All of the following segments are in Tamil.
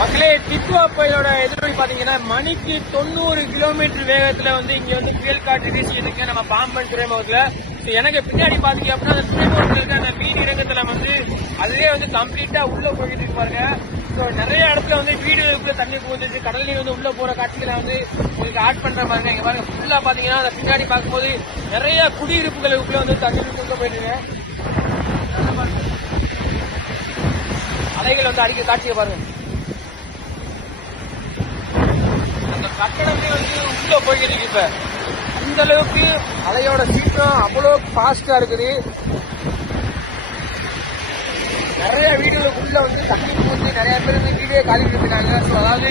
மக்களே டிட்வா புயலோட எதிரொலி பாத்தீங்கன்னா மணிக்கு தொண்ணூறு கிலோமீட்டர் வேகத்துல வந்து இங்க வந்து புயல் காற்று வீசிட்டு இருக்கு. நம்ம பாம்பன் துறைமுகத்துல. எனக்கு பின்னாடி பாத்தீங்க அப்படின்னா அந்த துறைமுகத்துல இருக்க அந்த மீன் இறங்கத்துல வந்து அதுவே வந்து கம்ப்ளீட்டா உள்ள போயிட்டு இருக்கு பாருங்க. ஸோ நிறைய இடத்துல வந்து வீடுகளுக்குள்ள தண்ணி புகுந்துச்சு கடல் நீர் வந்து உள்ள போற காட்சிகளை வந்து உங்களுக்கு ஆட் பண்ற பாருங்க. இங்க பாருங்க ஃபுல்லா பாத்தீங்கன்னா அந்த பின்னாடி பார்க்கும்போது நிறைய குடியிருப்புகளுக்குள்ள வந்து தண்ணி உள்ள போயிட்டு அலைகள் வந்து அடிக்க காட்சியை பாருங்க அந்த கட்டடமே வந்து உள்ள போய்கிட்டு இப்போ இப்ப அந்த அளவுக்கு அலையோட சீக்கிரம் அவ்வளோ ஃபாஸ்டா இருக்குது. நிறைய வீடுகளுக்குள்ள வந்து தண்ணி பூந்து நிறைய பேர் வந்து கீழே காலி ஸோ அதாவது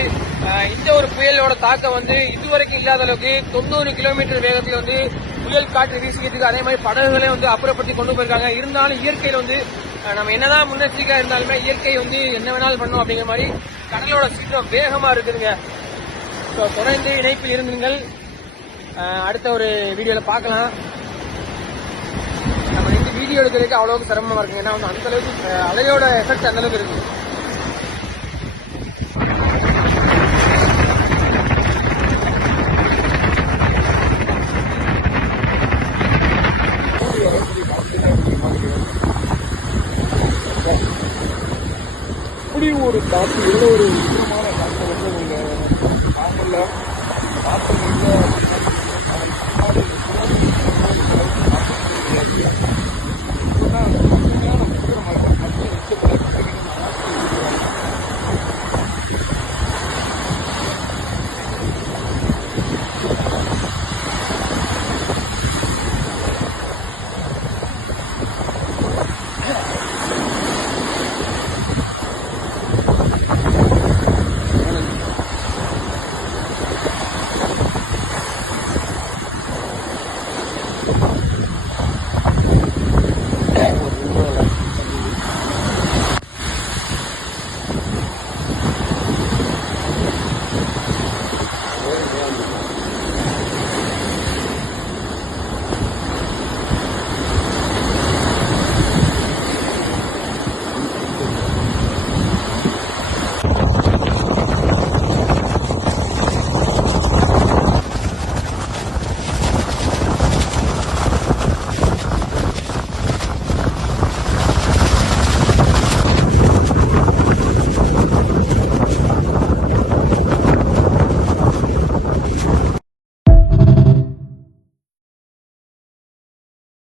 இந்த ஒரு புயலோட தாக்கம் வந்து இதுவரைக்கும் இல்லாத அளவுக்கு தொண்ணூறு கிலோமீட்டர் வேகத்தில் வந்து புயல் காற்று வீசிக்கிறதுக்கு அதே மாதிரி படகுகளை வந்து அப்புறப்படுத்தி கொண்டு போயிருக்காங்க. இருந்தாலும் இயற்கையில் வந்து நம்ம என்னதான் முன்னெச்சரிக்கையா இருந்தாலுமே இயற்கை வந்து என்ன வேணாலும் பண்ணும் அப்படிங்கிற மாதிரி கடலோட சீக்கிரம் வேகமா இருக்குதுங்க. ஸோ தொடர்ந்து இணைப்பில் இருந்துங்கள் அடுத்த ஒரு வீடியோவில் பார்க்கலாம். நம்ம இந்த வீடியோ எடுக்கிறதுக்கு அவ்வளோக்கு சிரமமாக இருக்குங்க. ஏன்னா வந்து அந்தளவுக்கு அலையோட எஃபெக்ட் அந்த அளவுக்கு இருக்கு. ஒரு காற்று எவ்வளோ ஒரு 什？